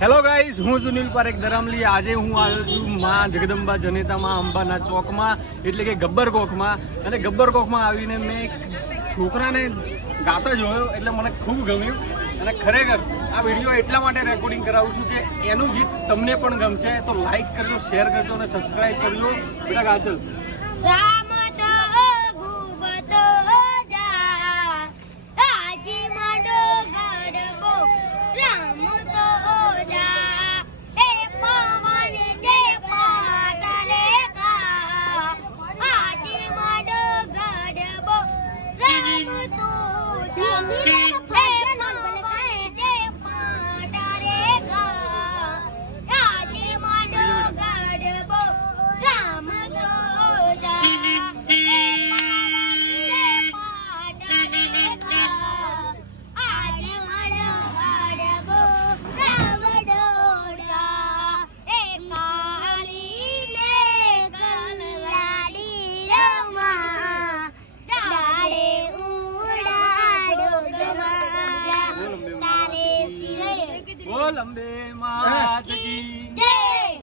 Hello guys, હું સુનિલ પારેખ દરામલી. આજે હું આવ્યો છું માં જગદંબા જનેતામાં અંબાના ચોકમાં, એટલે કે ગબ્બર કોખમાં. અને ગબ્બર કોખમાં આવીને મેં એક છોકરાને ગાતા જોયો, એટલે મને ખૂબ ગમ્યું. અને ખરેખર આ વિડીયો એટલા માટે રેકોર્ડિંગ કરાવું છું કે એનું ગીત તમને પણ ગમશે. તો લાઈક કરજો, શેર કરજો અને સબસ્ક્રાઈબ કરજો. બેટા ગાચલ બોલ અંબે માત કી